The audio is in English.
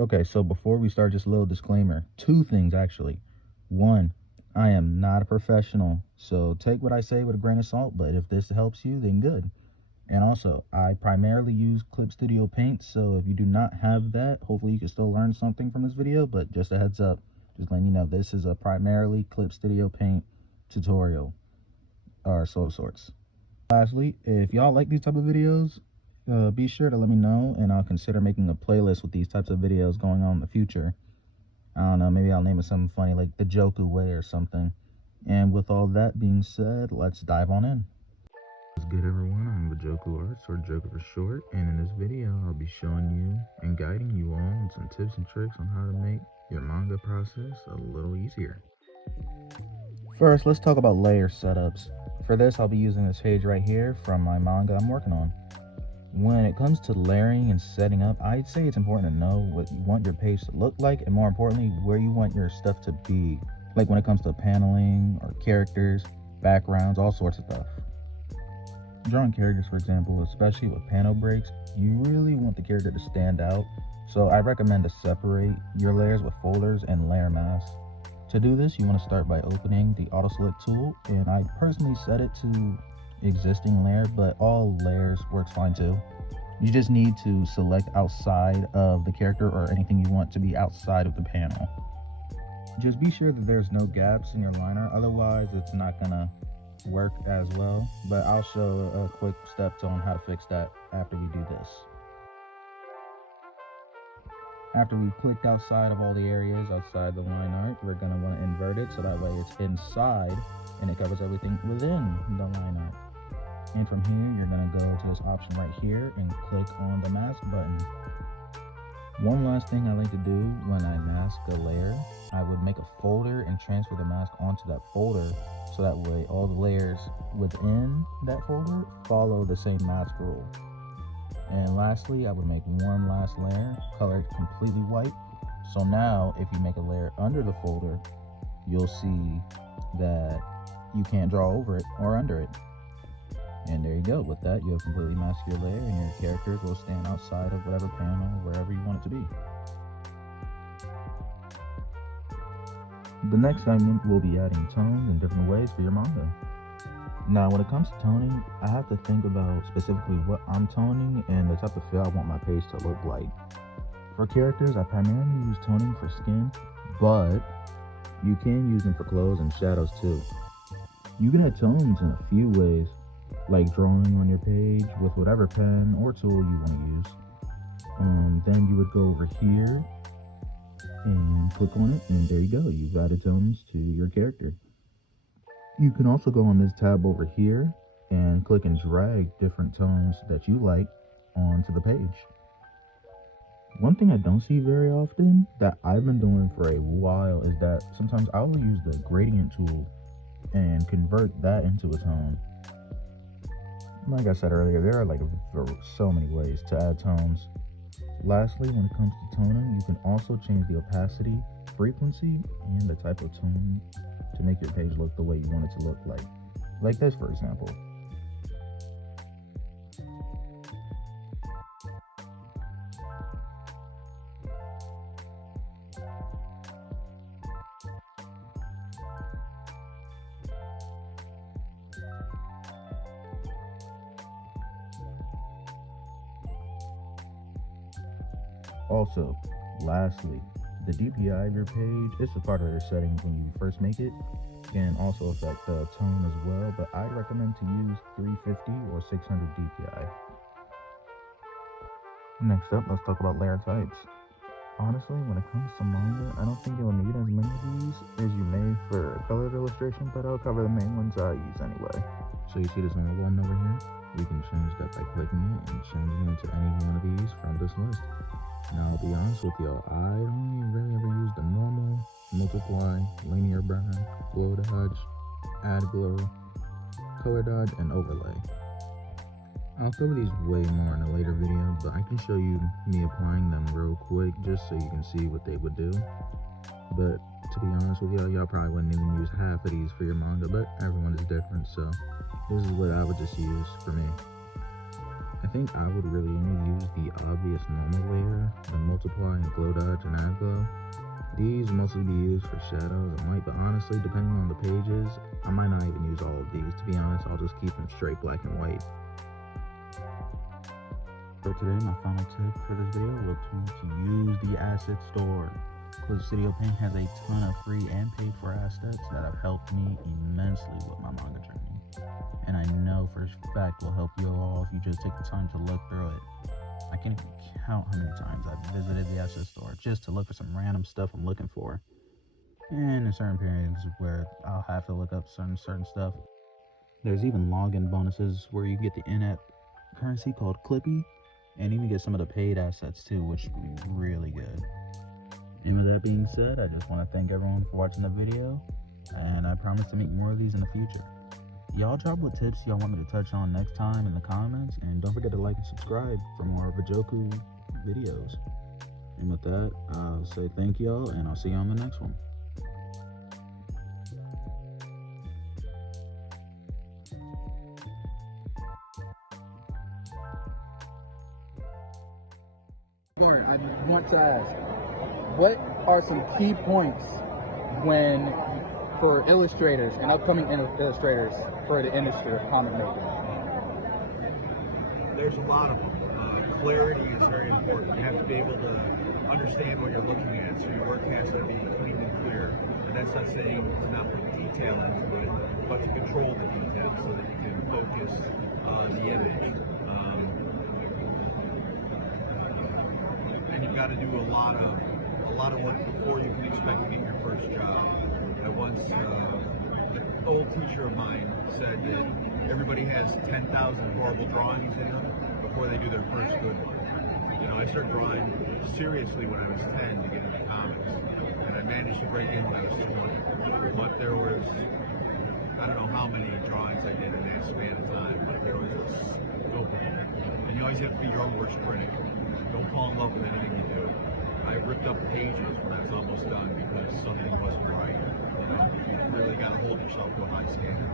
Okay, so before we start, just a little disclaimer. Two things, actually. One, I am not a professional, so take what I say with a grain of salt, but if this helps you, then good. And also, I primarily use Clip Studio Paint, so if you do not have that, hopefully you can still learn something from this video, but just a heads up, just letting you know, this is a primarily Clip Studio Paint tutorial, or so of sorts. Lastly, if y'all like these type of videos, be sure to let me know, and I'll consider making a playlist with these types of videos going on in the future. I don't know, maybe I'll name it something funny like the Vejoku Way or something. And with all that being said, let's dive on in. What's good, everyone? I'm VejokuArts, or Joker for short, and in this video I'll be showing you and guiding you all on some tips and tricks on how to make your manga process a little easier. First, let's talk about layer setups. For this, I'll be using this page right here from my manga I'm working on. When it comes to layering and setting up, I'd say it's important to know what you want your page to look like, and more importantly, where you want your stuff to be. Like when it comes to paneling or characters, backgrounds, all sorts of stuff. Drawing characters, for example, especially with panel breaks, you really want the character to stand out. So I recommend to separate your layers with folders and layer masks. To do this, you want to start by opening the auto select tool, and I personally set it to existing layer, but all layers works fine too. You just need to select outside of the character or anything you want to be outside of the panel. Just be sure that there's no gaps in your liner, otherwise it's not gonna work as well, but I'll show a quick steps on how to fix that after we do this. After we've clicked outside of all the areas outside the line art, we're going to want to invert it so that way it's inside and it covers everything within the line art. And from here, you're going to go to this option right here and click on the mask button. One last thing I like to do when I mask a layer, I would make a folder and transfer the mask onto that folder so that way all the layers within that folder follow the same mask rule. And lastly, I would make one last layer, colored completely white. So now if you make a layer under the folder, you'll see that you can't draw over it or under it. And there you go. With that, you'll completely mask your layer and your characters will stand outside of whatever panel, wherever you want it to be. The next segment will be adding tones in different ways for your manga. Now, when it comes to toning, I have to think about specifically what I'm toning and the type of feel I want my page to look like. For characters, I primarily use toning for skin, but you can use them for clothes and shadows too. You can add tones in a few ways, like drawing on your page with whatever pen or tool you want to use. Then you would go over here and click on it, and there you go. You've added tones to your character. You can also go on this tab over here and click and drag different tones that you like onto the page. One thing I don't see very often that I've been doing for a while is that sometimes I will use the gradient tool and convert that into a tone. Like I said earlier, there are so many ways to add tones. Lastly, when it comes to toning, you can also change the opacity, frequency, and the type of tone to make your page look the way you want it to look like. Like this, for example. Also, lastly, the DPI of your page, it's a part of your settings when you first make it, can also affect the tone as well, but I'd recommend to use 350 or 600 DPI. Next up, let's talk about layer types. Honestly, when it comes to manga, I don't think you'll need as many of these as you may for a colored illustration, but I'll cover the main ones I use anyway. So you see this normal one over here? We can change that by clicking it and changing it to any one of these from this list. Now, I'll be honest with y'all, I only really ever use the normal, multiply, linear burn, glow dodge, add glow, color dodge, and overlay. I'll cover these way more in a later video, but I can show you me applying them real quick just so you can see what they would do. But to be honest with y'all probably wouldn't even use half of these for your manga, but everyone is different, so this is what I would just use for me. think I would really only use the obvious normal layer, the multiply and glow dodge and add glow. These mostly be used for shadows and light, but honestly, depending on the pages, I might not even use all of these. To be honest, I'll just keep them straight black and white. So today, my final tip for this video will be to use the asset store. Because Studio Paint has a ton of free and paid for assets that have helped me immensely with my manga journey. And I know for a fact will help you all if you just take the time to look through it. I can't even count how many times I've visited the asset store just to look for some random stuff I'm looking for. And in certain periods where I'll have to look up certain stuff. There's even login bonuses where you get the in-app currency called Clippy, and even get some of the paid assets too, which would be really good. And with that being said, I just want to thank everyone for watching the video, and I promise to make more of these in the future. Y'all drop what tips y'all want me to touch on next time in the comments, and don't forget to like and subscribe for more Vejoku videos. And with that, I'll say thank y'all, and I'll see you on the next one. I want to ask, what are some key points for illustrators and upcoming illustrators for the industry of comic making? There's a lot of them. Clarity is very important. You have to be able to understand what you're looking at, so your work has to be clean and clear. And that's not saying to not put detail into it, but to control the detail so that you can focus the image. And you've got to do a lot of work before you can expect to get your first job. I once, an old teacher of mine said that everybody has 10,000 horrible drawings in them before they do their first good one. You know, I started drawing seriously when I was 10 to get into comics, and I managed to break in when I was 20. But there was, I don't know how many drawings I did in that span of time, but there was just no point. And you always have to be your own worst critic. Don't fall in love with anything you do. I ripped up pages when I was almost done because something wasn't right. You know, you really got to hold yourself to a high standard.